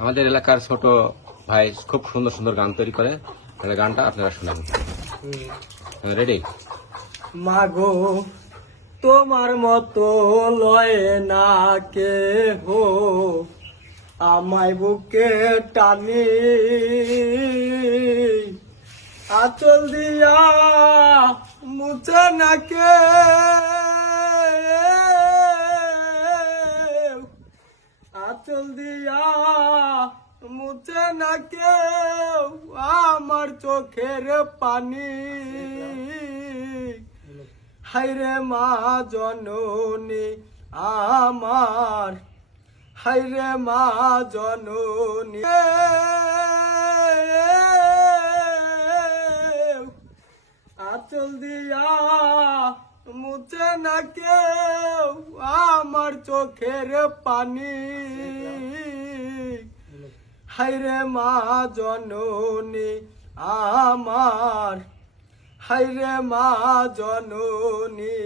আমাদের এলাকার ছোট ভাই খুব সুন্দর সুন্দর গান তৈরি করে, তাহলে গানটা আপনারা শোনান। রেডি? মাগো তোমার মতো লয় না কে হো, আমায় বুকে টানি আচল দিয়া মুছে না কে, আচল দিয়া মুছে না কেউ আমার চোখের পানি। হায়রে মা জননী আমার, হায়রে মা জননী, আচল দিয়া মুছে না কেউ আমার চোখের পানি। হায়রে মা জননী আমার, হায়রে মা জননী।